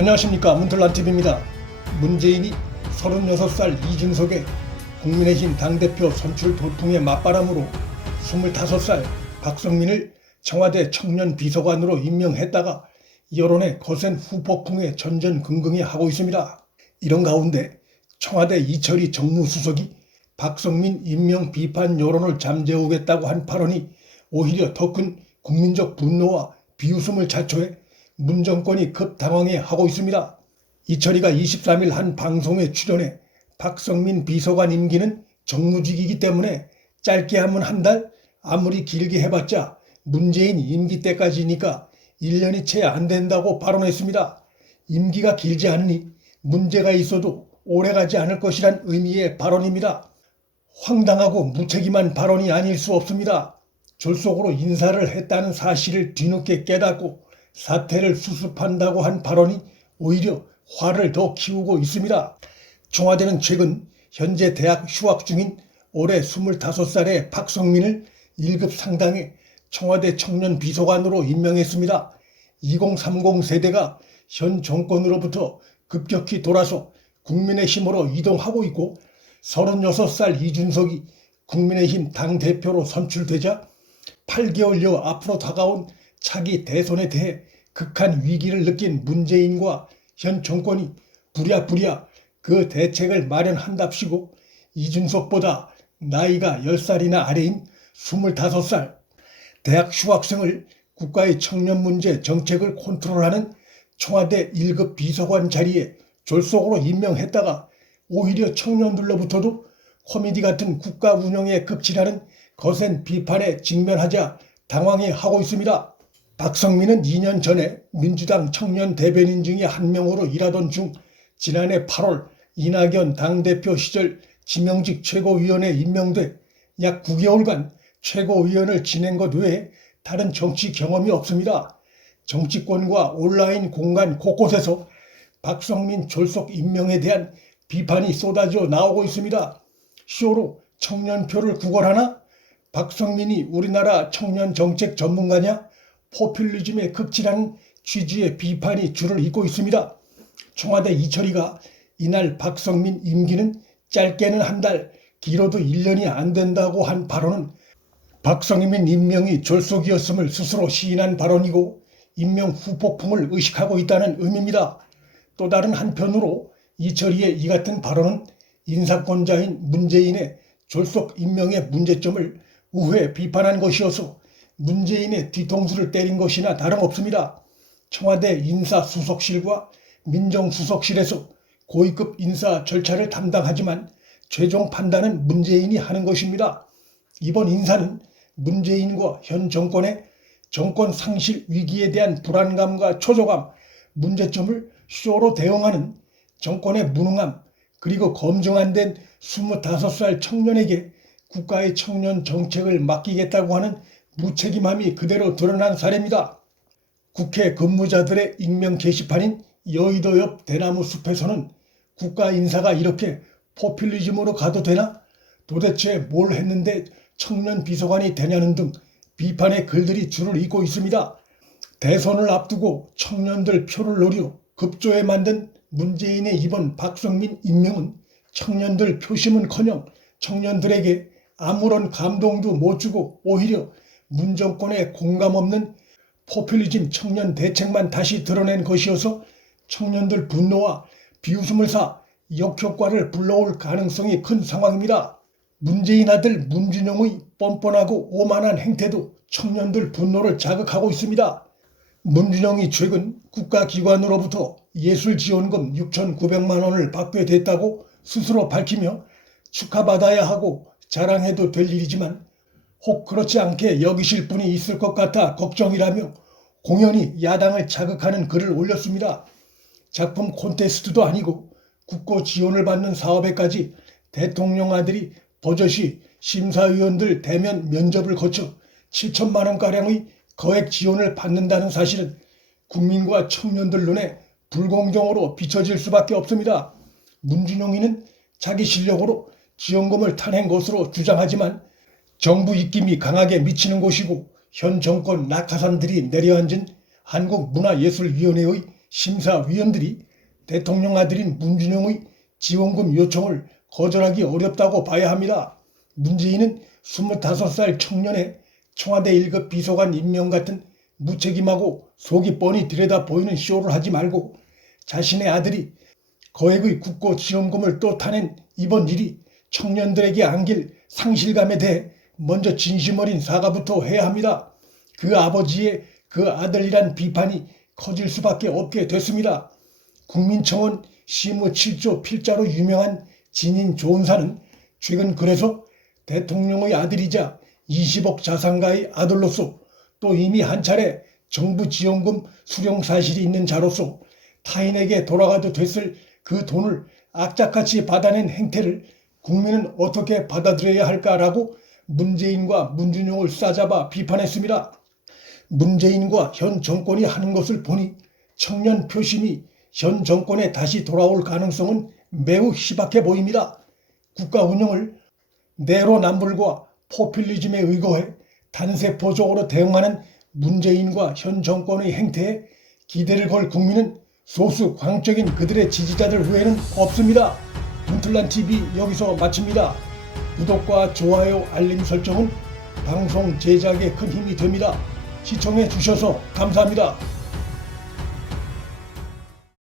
안녕하십니까, 문틀란TV입니다. 문재인이 36살 이준석의 국민의힘 당대표 선출 돌풍의 맞바람으로 25살 박성민을 청와대 청년비서관으로 임명했다가 여론의 거센 후폭풍에 전전긍긍히 하고 있습니다. 이런 가운데 청와대 이철희 정무수석이 박성민 임명 비판 여론을 잠재우겠다고 한 발언이 오히려 더 큰 국민적 분노와 비웃음을 자초해 문 정권이 급당황해하고 있습니다. 이철희가 23일 한 방송에 출연해 박성민 비서관 임기는 정무직이기 때문에 짧게 하면 한 달, 아무리 길게 해봤자 문재인 임기 때까지니까 1년이 채 안 된다고 발언했습니다. 임기가 길지 않으니 문제가 있어도 오래가지 않을 것이란 의미의 발언입니다. 황당하고 무책임한 발언이 아닐 수 없습니다. 졸속으로 인사를 했다는 사실을 뒤늦게 깨닫고 사태를 수습한다고 한 발언이 오히려 화를 더 키우고 있습니다. 청와대는 최근 현재 대학 휴학 중인 올해 25살의 박성민을 1급 상당의 청와대 청년비서관으로 임명했습니다. 2030 세대가 현 정권으로부터 급격히 돌아서 국민의힘으로 이동하고 있고 36살 이준석이 국민의힘 당대표로 선출되자 8개월여 앞으로 다가온 차기 대선에 대해 극한 위기를 느낀 문재인과 현 정권이 부랴부랴 그 대책을 마련한답시고 이준석보다 나이가 10살이나 아래인 25살 대학 휴학생을 국가의 청년 문제 정책을 컨트롤하는 청와대 1급 비서관 자리에 졸속으로 임명했다가 오히려 청년들로부터도 코미디 같은 국가 운영에 급질하는 거센 비판에 직면하자 당황해하고 있습니다. 박성민은 2년 전에 민주당 청년 대변인 중에 한 명으로 일하던 중 지난해 8월 이낙연 당대표 시절 지명직 최고위원에 임명돼 약 9개월간 최고위원을 지낸 것 외에 다른 정치 경험이 없습니다. 정치권과 온라인 공간 곳곳에서 박성민 졸속 임명에 대한 비판이 쏟아져 나오고 있습니다. 쇼로 청년표를 구걸하나? 박성민이 우리나라 청년 정책 전문가냐? 포퓰리즘에 급질한 취지의 비판이 줄을 잇고 있습니다. 청와대 이철희가 이날 박성민 임기는 짧게는 한 달, 길어도 1년이 안 된다고 한 발언은 박성민 임명이 졸속이었음을 스스로 시인한 발언이고 임명 후폭풍을 의식하고 있다는 의미입니다. 또 다른 한편으로 이철희의 이 같은 발언은 인사권자인 문재인의 졸속 임명의 문제점을 우회 비판한 것이어서 문재인의 뒤통수를 때린 것이나 다름없습니다. 청와대 인사수석실과 민정수석실에서 고위급 인사 절차를 담당하지만 최종 판단은 문재인이 하는 것입니다. 이번 인사는 문재인과 현 정권의 정권 상실 위기에 대한 불안감과 초조감, 문제점을 쇼로 대응하는 정권의 무능함, 그리고 검증 안 된 25살 청년에게 국가의 청년 정책을 맡기겠다고 하는 무책임함이 그대로 드러난 사례입니다. 국회 근무자들의 익명 게시판인 여의도 옆 대나무 숲에서는 국가 인사가 이렇게 포퓰리즘으로 가도 되나? 도대체 뭘 했는데 청년 비서관이 되냐는 등 비판의 글들이 줄을 잇고 있습니다. 대선을 앞두고 청년들 표를 노려 급조해 만든 문재인의 이번 박성민 임명은 청년들 표심은커녕 청년들에게 아무런 감동도 못 주고 오히려 문 정권의 공감 없는 포퓰리즘 청년 대책만 다시 드러낸 것이어서 청년들 분노와 비웃음을 사 역효과를 불러올 가능성이 큰 상황입니다. 문재인 아들 문준용의 뻔뻔하고 오만한 행태도 청년들 분노를 자극하고 있습니다. 문준용이 최근 국가기관으로부터 예술지원금 6,900만 원을 받게 됐다고 스스로 밝히며 축하받아야 하고 자랑해도 될 일이지만 혹 그렇지 않게 여기실 분이 있을 것 같아 걱정이라며 공연히 야당을 자극하는 글을 올렸습니다. 작품 콘테스트도 아니고 국고 지원을 받는 사업에까지 대통령 아들이 버젓이 심사위원들 대면 면접을 거쳐 7천만 원가량의 거액 지원을 받는다는 사실은 국민과 청년들 눈에 불공정으로 비춰질 수밖에 없습니다. 문준용이는 자기 실력으로 지원금을 타낸 것으로 주장하지만 정부 입김이 강하게 미치는 곳이고 현 정권 낙하산들이 내려앉은 한국문화예술위원회의 심사위원들이 대통령 아들인 문준용의 지원금 요청을 거절하기 어렵다고 봐야 합니다. 문재인은 25살 청년의 청와대 1급 비서관 임명 같은 무책임하고 속이 뻔히 들여다 보이는 쇼를 하지 말고 자신의 아들이 거액의 국고 지원금을 또 타낸 이번 일이 청년들에게 안길 상실감에 대해 먼저 진심 어린 사과부터 해야 합니다. 그 아버지의 그 아들이란 비판이 커질 수밖에 없게 됐습니다. 국민청원 시무 7조 필자로 유명한 진인 조은사는 최근 글에서 대통령의 아들이자 20억 자산가의 아들로서 또 이미 한 차례 정부 지원금 수령 사실이 있는 자로서 타인에게 돌아가도 됐을 그 돈을 악착같이 받아낸 행태를 국민은 어떻게 받아들여야 할까라고 문재인과 문준용을 싸잡아 비판했습니다. 문재인과 현 정권이 하는 것을 보니 청년 표심이 현 정권에 다시 돌아올 가능성은 매우 희박해 보입니다. 국가 운영을 내로남불과 포퓰리즘에 의거해 단세포적으로 대응하는 문재인과 현 정권의 행태에 기대를 걸 국민은 소수 광적인 그들의 지지자들 외에는 없습니다. 문틀란TV 여기서 마칩니다. 구독과 좋아요, 알림 설정은 방송 제작에 큰 힘이 됩니다. 시청해 주셔서 감사합니다.